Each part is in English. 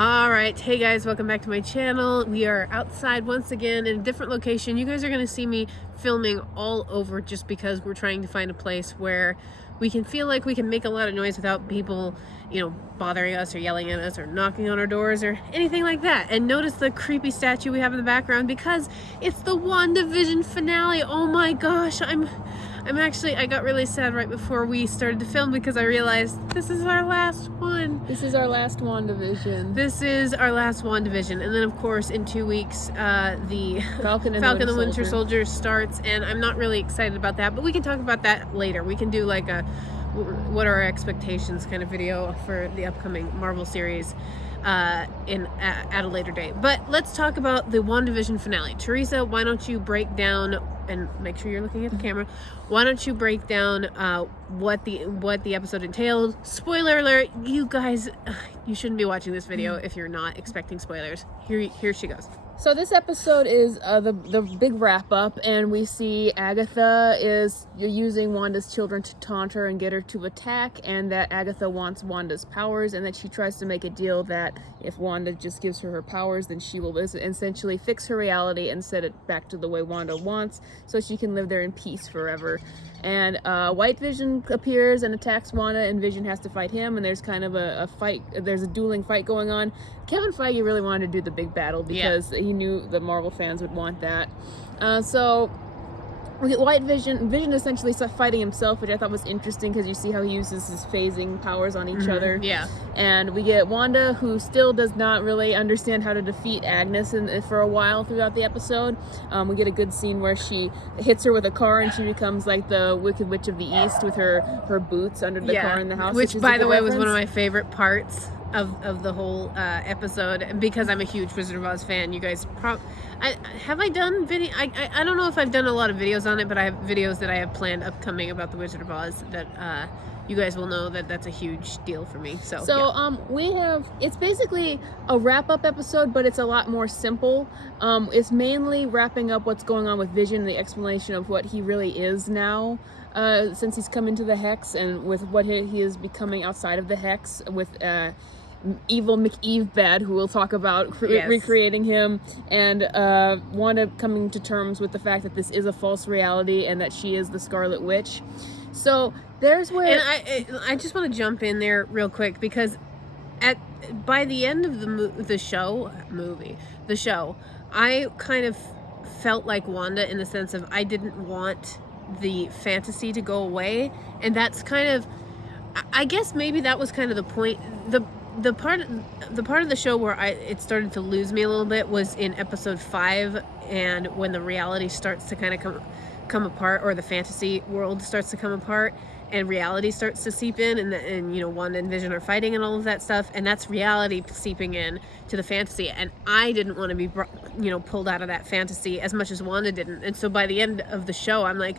Alright, hey guys, welcome back to my channel. We are outside once again in a different location. You guys are going to see me filming all over just because we're trying to find a place where we can feel like we can make a lot of noise without people, bothering us or yelling at us or knocking on our doors or anything like that. And notice the creepy statue we have in the background because it's the Wandavision finale. Oh my gosh, I got really sad right before we started to film because I realized this is our last one. This is our last Wandavision. This is our last Wandavision. And then, of course, in 2 weeks, the Falcon and the Winter Soldier starts. And I'm not really excited about that, but we can talk about that later. We can do like a what are our expectations kind of video for the upcoming Marvel series at a later date. But let's talk about the WandaVision finale. Teresa, why don't you break down, and make sure you're looking at the camera, why don't you break down what the episode entailed? Spoiler alert, you guys, you shouldn't be watching this video if you're not expecting spoilers. Here she goes. So this episode is the big wrap up, and we see Agatha is using Wanda's children to taunt her and get her to attack, and that Agatha wants Wanda's powers, and that she tries to make a deal that if Wanda just gives her powers, then she will essentially fix her reality and set it back to the way Wanda wants, so she can live there in peace forever. And White Vision appears and attacks Wanda, and Vision has to fight him, and there's kind of a fight, there's a dueling fight going on. Kevin Feige really wanted to do the big battle because he knew the Marvel fans would want that. So we get White Vision essentially fighting himself, which I thought was interesting because you see how he uses his phasing powers on each other. Yeah. And we get Wanda, who still does not really understand how to defeat Agnes for a while throughout the episode. We get a good scene where she hits her with a car and she becomes like the Wicked Witch of the East with her boots under the car in the house. Which by the way, was one of my favorite parts of the whole episode, because I'm a huge Wizard of Oz fan. You guys have I done video? I don't know if I've done a lot of videos on it, but I have videos that I have planned upcoming about the Wizard of Oz that you guys will know that that's a huge deal for me. We have, it's basically a wrap-up episode, but it's a lot more simple. It's mainly wrapping up what's going on with Vision, the explanation of what he really is now, since he's come into the Hex, and with what he is becoming outside of the Hex, with evil McEvebad, who we'll talk about, recreating him, and Wanda coming to terms with the fact that this is a false reality and that she is the Scarlet Witch. So there's where... And I just want to jump in there real quick, because by the end of the show, I kind of felt like Wanda in the sense of I didn't want the fantasy to go away, and that's kind of, I guess maybe that was kind of the point. The part of the show where it started to lose me a little bit was in episode 5, and when the reality starts to kind of come apart, or the fantasy world starts to come apart and reality starts to seep in, and Wanda and Vision are fighting and all of that stuff, and that's reality seeping in to the fantasy, and I didn't want to be pulled out of that fantasy as much as Wanda didn't. And so by the end of the show, I'm like,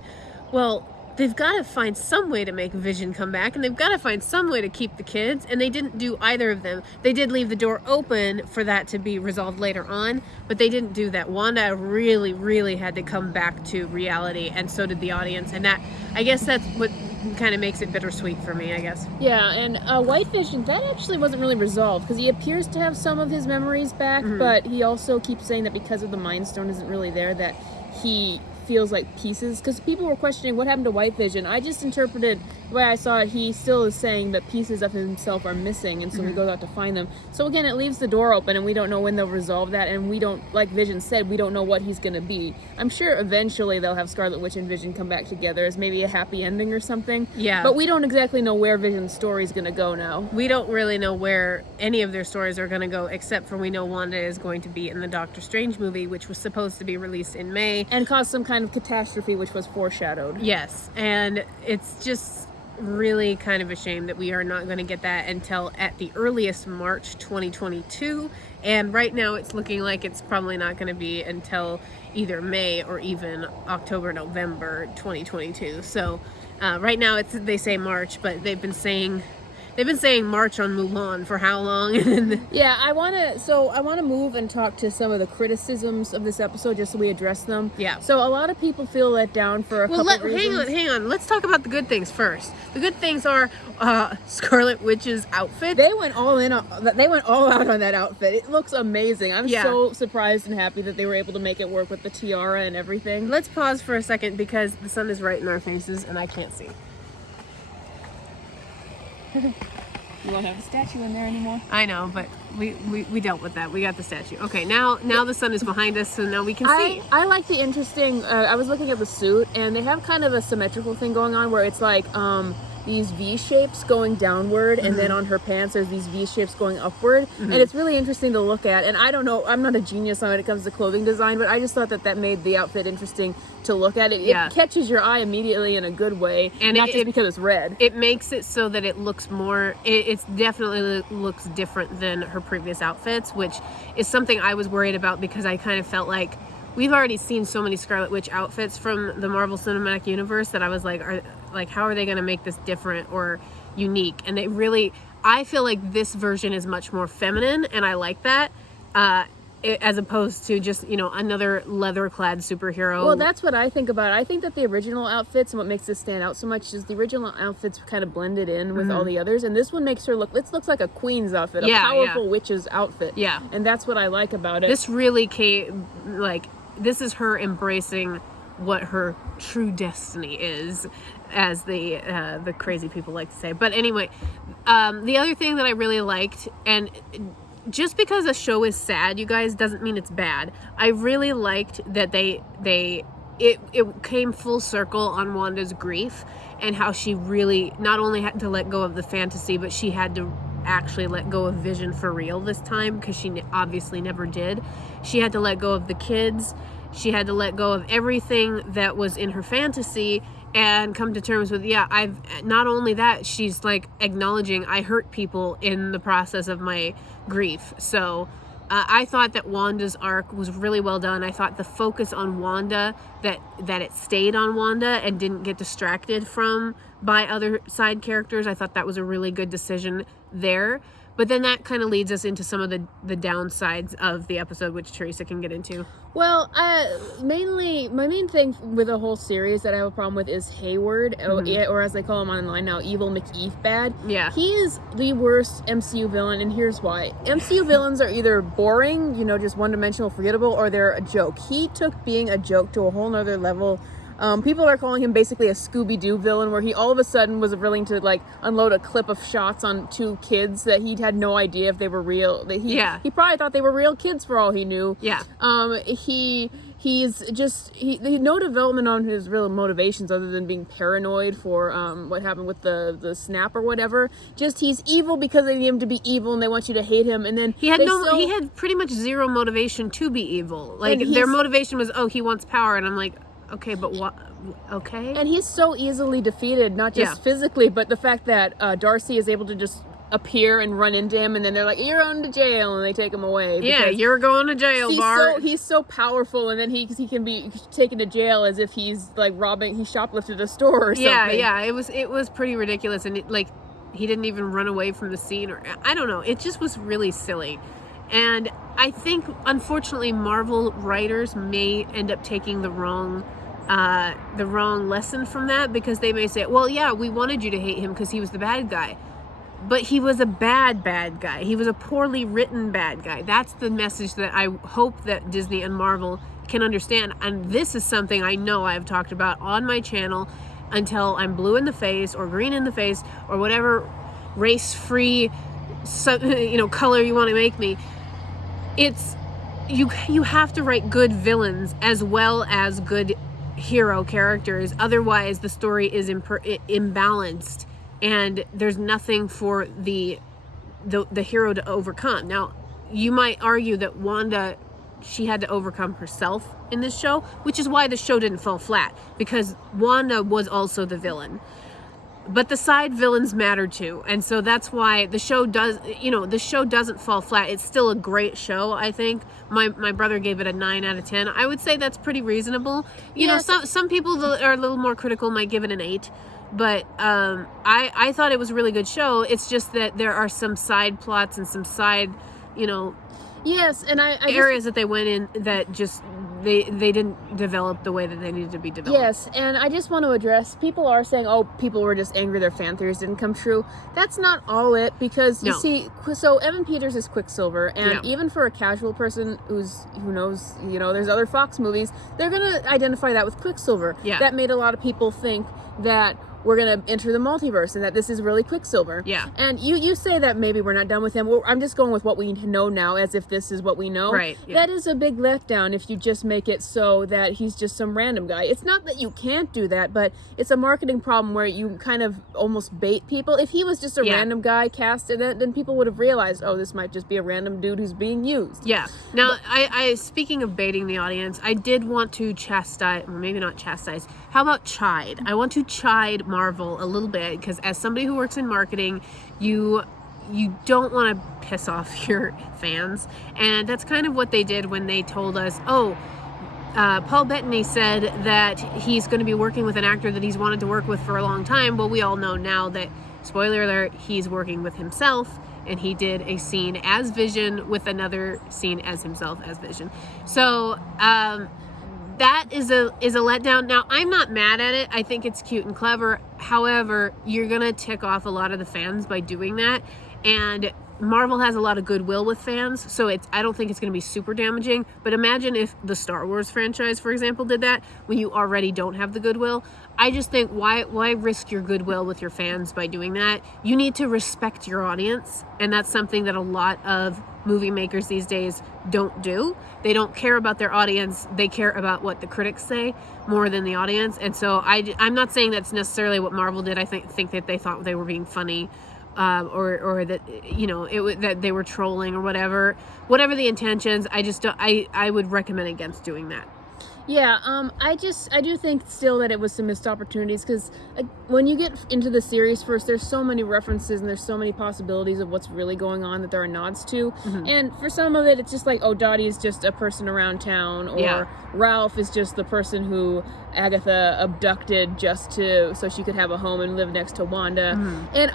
well, they've got to find some way to make Vision come back, and they've got to find some way to keep the kids, and they didn't do either of them. They did leave the door open for that to be resolved later on, but they didn't do that. Wanda really, really had to come back to reality, and so did the audience, and that, I guess that's what kind of makes it bittersweet for me, I guess. Yeah, and White Vision, that actually wasn't really resolved, because he appears to have some of his memories back, but he also keeps saying that because of the Mind Stone isn't really there, that he feels like pieces, because people were questioning what happened to White Vision. I just interpreted the way I saw it. He still is saying that pieces of himself are missing, and so he goes out to find them. So again, it leaves the door open, and we don't know when they'll resolve that, and we don't, like Vision said, we don't know what he's going to be. I'm sure eventually they'll have Scarlet Witch and Vision come back together as maybe a happy ending or something. Yeah. But we don't exactly know where Vision's story is going to go now. We don't really know where any of their stories are going to go, except for we know Wanda is going to be in the Doctor Strange movie, which was supposed to be released in May. And cause some kind of catastrophe, which was foreshadowed. Yes, and it's just really kind of a shame that we are not going to get that until at the earliest March 2022, and right now it's looking like it's probably not going to be until either May or even October, November 2022. So right now they say March, but they've been saying they've been saying March on Mulan for how long? Yeah, I want to move and talk to some of the criticisms of this episode just so we address them. Yeah. So a lot of people feel let down for a couple reasons. Hang on. Let's talk about the good things first. The good things are Scarlet Witch's outfit. They went all out on that outfit. It looks amazing. I'm so surprised and happy that they were able to make it work with the tiara and everything. Let's pause for a second because the sun is right in our faces and I can't see. You won't have a statue in there anymore. I know, but we dealt with that. We got the statue. Okay, now the sun is behind us, so now we can see. I like the interesting. I was looking at the suit, and they have kind of a symmetrical thing going on where it's like these V shapes going downward, and then on her pants there's these V shapes going upward, and it's really interesting to look at. And I don't know, I'm not a genius when it comes to clothing design, but I just thought that made the outfit interesting to look at. It catches your eye immediately in a good way, and not just because it's red. It makes it so that it looks more. It's definitely looks different than her previous outfits, which is something I was worried about because I kind of felt like we've already seen so many Scarlet Witch outfits from the Marvel Cinematic Universe that I was like, how are they going to make this different or unique? And I feel like this version is much more feminine, and I like that, as opposed to just, another leather-clad superhero. Well, that's what I think about it. I think that the original outfits, and what makes this stand out so much, is the original outfits kind of blended in with all the others, and this one makes her this looks like a queen's outfit, a powerful witch's outfit. Yeah. And that's what I like about it. This really this is her embracing what her true destiny is, as the crazy people like to say. But anyway, the other thing that I really liked, and just because a show is sad, you guys, doesn't mean it's bad. I really liked that it came full circle on Wanda's grief and how she really not only had to let go of the fantasy, but she had to actually let go of Vision for real this time, because she obviously never did. She had to let go of the kids. She had to let go of everything that was in her fantasy and come to terms with, not only that, she's like acknowledging I hurt people in the process of my grief. So I thought that Wanda's arc was really well done. I thought the focus on Wanda, that it stayed on Wanda and didn't get distracted by other side characters. I thought that was a really good decision there. But then that kind of leads us into some of the downsides of the episode, which Teresa can get into. Well, my main thing with the whole series that I have a problem with is Hayward, or as they call him online now, Evil McEefbad. Yeah. He is the worst MCU villain, and here's why. MCU villains are either boring, just one-dimensional, forgettable, or they're a joke. He took being a joke to a whole nother level. People are calling him basically a Scooby-Doo villain, where he all of a sudden was willing to unload a clip of shots on two kids that he had no idea if they were real. He probably thought they were real kids for all he knew. Yeah. He's no development on his real motivations other than being paranoid for what happened with the snap or whatever. Just he's evil because they need him to be evil and they want you to hate him. And then he had pretty much zero motivation to be evil. Their motivation was, he wants power, and I'm like, okay, but what? Okay. And he's so easily defeated, not just physically, but the fact that Darcy is able to just appear and run into him, and then they're like, "You're going to jail," and they take him away. Yeah, you're going to jail, Bart. He's so powerful, and then he can be taken to jail as if he's he shoplifted a store or something. Yeah. It was pretty ridiculous, and he didn't even run away from the scene, or I don't know. It just was really silly. And I think, unfortunately, Marvel writers may end up taking the wrong lesson from that, because they may say, well, yeah, we wanted you to hate him because he was the bad guy. But he was a bad guy. He was a poorly written bad guy. That's the message that I hope that Disney and Marvel can understand. And this is something I know I've talked about on my channel until I'm blue in the face or green in the face or whatever race-free color you want to make me. It's you have to write good villains as well as good hero characters. Otherwise, the story is imbalanced, and there's nothing for the hero to overcome. Now, you might argue that Wanda, she had to overcome herself in this show, which is why the show didn't fall flat, because Wanda was also the villain. But the side villains matter too, and so that's why the show doesn't fall flat. It's still a great show, I think. My brother gave it a 9 out of 10. I would say that's pretty reasonable. Some people are a little more critical, might give it an 8. I thought it was a really good show. It's just that there are some side plots and some side, you know, yes, and I areas that they went in that just they didn't develop the way that they needed to be developed. Yes, and I just want to address, people are saying, oh, people were just angry their fan theories didn't come true. That's not all it, because you see, so Evan Peters is Quicksilver, and even for a casual person who knows, you know, there's other Fox movies, they're going to identify that with Quicksilver. Yeah. That made a lot of people think that we're going to enter the multiverse and that this is really Quicksilver. Yeah. And you say that maybe we're not done with him. Well, I'm just going with what we know now as if this is what we know. Right. Yeah. That is a big letdown if you just make it so that he's just some random guy. It's not that you can't do that, but it's a marketing problem where you kind of almost bait people. If he was just a random guy cast in it, then people would have realized, oh, this might just be a random dude who's being used. Yeah. Now, I speaking of baiting the audience, I did want to chastise, or maybe not chastise, how about chide? I want to chide Marvel a little bit, because as somebody who works in marketing, you don't want to piss off your fans, and that's kind of what they did when they told us, Paul Bettany said that he's going to be working with an actor that he's wanted to work with for a long time. Well, we all know now that, spoiler alert, he's working with himself, and he did a scene as Vision with another scene as himself as Vision. So that is a letdown. Now, I'm not mad at it. I think it's cute and clever. However, you're going to tick off a lot of the fans by doing that. And Marvel has a lot of goodwill with fans, so I don't think it's going to be super damaging. But imagine if the Star Wars franchise, for example, did that when you already don't have the goodwill. I just think, why risk your goodwill with your fans by doing that? You need to respect your audience, and that's something that a lot of movie makers these days don't do. They don't care about their audience. They care about what the critics say more than the audience. And so I'm not saying that's necessarily what Marvel did. I think that they thought they were being funny, or that, you know, that they were trolling or whatever the intentions. I would recommend against doing that. Yeah, I do think still that it was some missed opportunities, because when you get into the series first, there's so many references and there's so many possibilities of what's really going on that there are nods to. Mm-hmm. And for some of it, it's just like, oh, Dottie is just a person around town, or Ralph is just the person who Agatha abducted just so she could have a home and live next to Wanda. Mm-hmm. And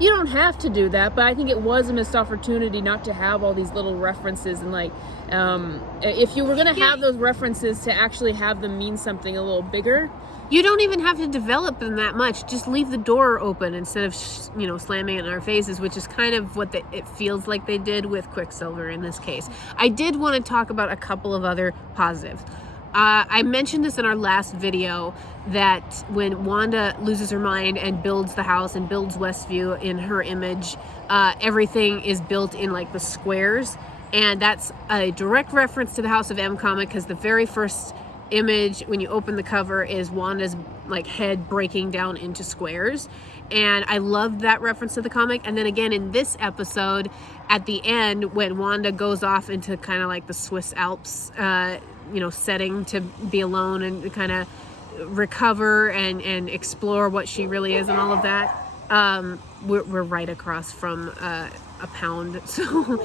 you don't have to do that, but I think it was a missed opportunity not to have all these little references, and like, if you were going to have those references, to actually have them mean something a little bigger. You don't even have to develop them that much. Just leave the door open instead of, slamming it in our faces, which is kind of what it feels like they did with Quicksilver in this case. I did want to talk about a couple of other positives. I mentioned this in our last video, that when Wanda loses her mind and builds the house and builds Westview in her image, everything is built in like the squares. And that's a direct reference to the House of M comic, because the very first image when you open the cover is Wanda's like head breaking down into squares. And I loved that reference to the comic. And then again in this episode, at the end, when Wanda goes off into kind of like the Swiss Alps, setting to be alone and kind of recover and explore what she really is and all of that. We're right across from a pound, so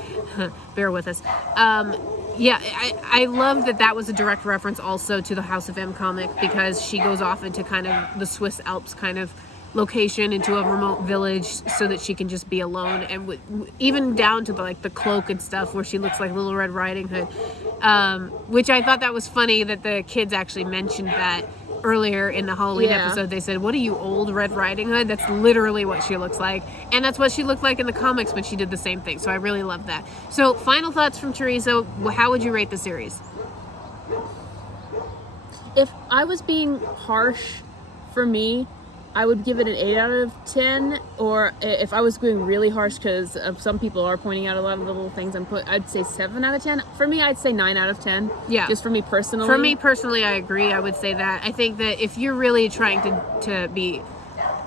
bear with us. I love that was a direct reference also to the House of M comic, because she goes off into kind of the Swiss Alps kind of location, into a remote village, so that she can just be alone, and even down to the cloak and stuff, where she looks like Little Red Riding Hood, which I thought that was funny that the kids actually mentioned that earlier in the Halloween episode. They said, "What are you, old Red Riding Hood?" That's literally what she looks like, and that's what she looked like in the comics when she did the same thing. So I really love that. So final thoughts from Teresa. How would you rate the series? If I was being harsh, for me, I would give it an 8 out of 10, or if I was going really harsh, because some people are pointing out a lot of little things, I'd say 7 out of 10. For me, I'd say 9 out of 10. Yeah. Just for me personally. For me personally, I agree. I would say that. I think that if you're really trying to be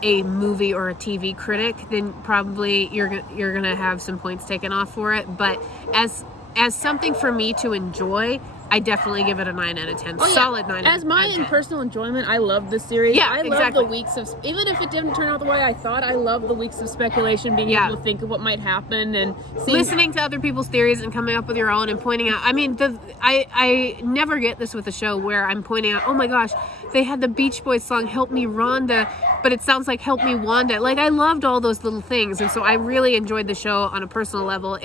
a movie or a TV critic, then probably you're gonna have some points taken off for it. But as something for me to enjoy, I definitely give it a 9 out of 10. Oh, yeah. Solid 9 As my out of 10. personal enjoyment, I love this series. Yeah, I love exactly. the weeks of, even if it didn't turn out the way I thought, I love the weeks of speculation, being able to think of what might happen and listening to other people's theories and coming up with your own and pointing out. I mean, I never get this with a show where I'm pointing out, oh my gosh, they had the Beach Boys song "Help Me Rhonda," but it sounds like "Help Me Wanda." Like, I loved all those little things, and so I really enjoyed the show on a personal level.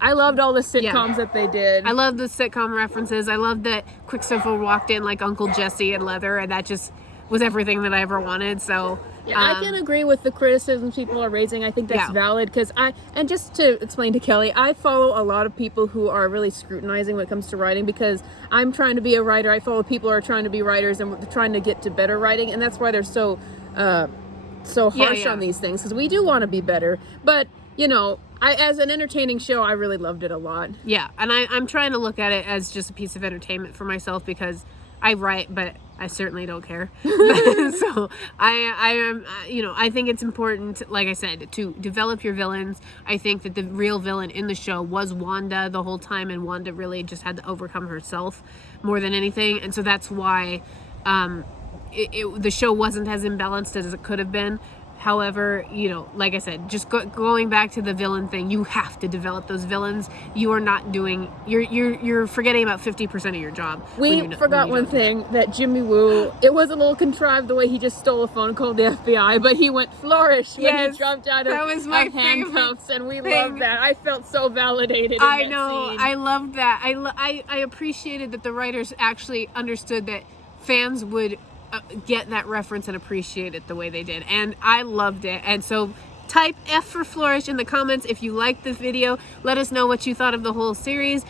I loved all the sitcoms that they did. I love the sitcom references. I love that Quicksilver walked in like Uncle Jesse in leather, and that just was everything that I ever wanted. So yeah, I can agree with the criticisms people are raising. I think that's valid because and just to explain to Kelly, I follow a lot of people who are really scrutinizing when it comes to writing because I'm trying to be a writer. I follow people who are trying to be writers and trying to get to better writing, and that's why they're so harsh on these things because we do want to be better, but you know, as an entertaining show, I really loved it a lot. Yeah, and I'm trying to look at it as just a piece of entertainment for myself because I write, but I certainly don't care. So I am, I think it's important, like I said, to develop your villains. I think that the real villain in the show was Wanda the whole time, and Wanda really just had to overcome herself more than anything, and so that's why the show wasn't as imbalanced as it could have been. However, like I said, just going back to the villain thing, you have to develop those villains. You are not doing, you're forgetting about 50% of your job. We forgot one thing, that Jimmy Woo, it was a little contrived the way he just stole a phone, called the FBI, but he went flourish when he jumped out of handcuffs, and we loved that. I felt so validated in that scene. I loved that. I appreciated that the writers actually understood that fans would get that reference and appreciate it the way they did, and I loved it. And so type F for flourish in the comments if you liked the video. Let us know what you thought of the whole series.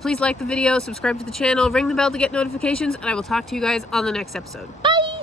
Please like the video, subscribe to the channel, ring the bell to get notifications, and I will talk to you guys on the next episode. Bye.